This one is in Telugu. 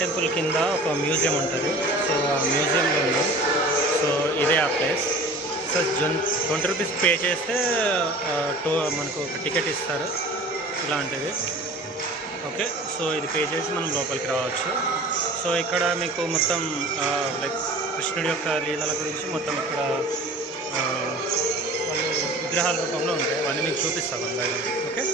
టెంపుల్ కింద ఒక మ్యూజియం ఉంటుంది. సో ఆ మ్యూజియంలో ఉన్నాం. సో ఇదే ఆ ప్లేస్. సో 20 రూపీస్ పే చేస్తే మనకు ఒక టికెట్ ఇస్తారు ఇలాంటిది. ఓకే, సో ఇది పే చేసి మనం లోపలికి రావచ్చు. సో ఇక్కడ మీకు మొత్తం లైక్ కృష్ణుడి యొక్క లీలల గురించి మొత్తం ఇక్కడ వాళ్ళు విగ్రహాల రూపంలో ఉంటాయి. అవన్నీ మీకు చూపిస్తాను బయట. ఓకే,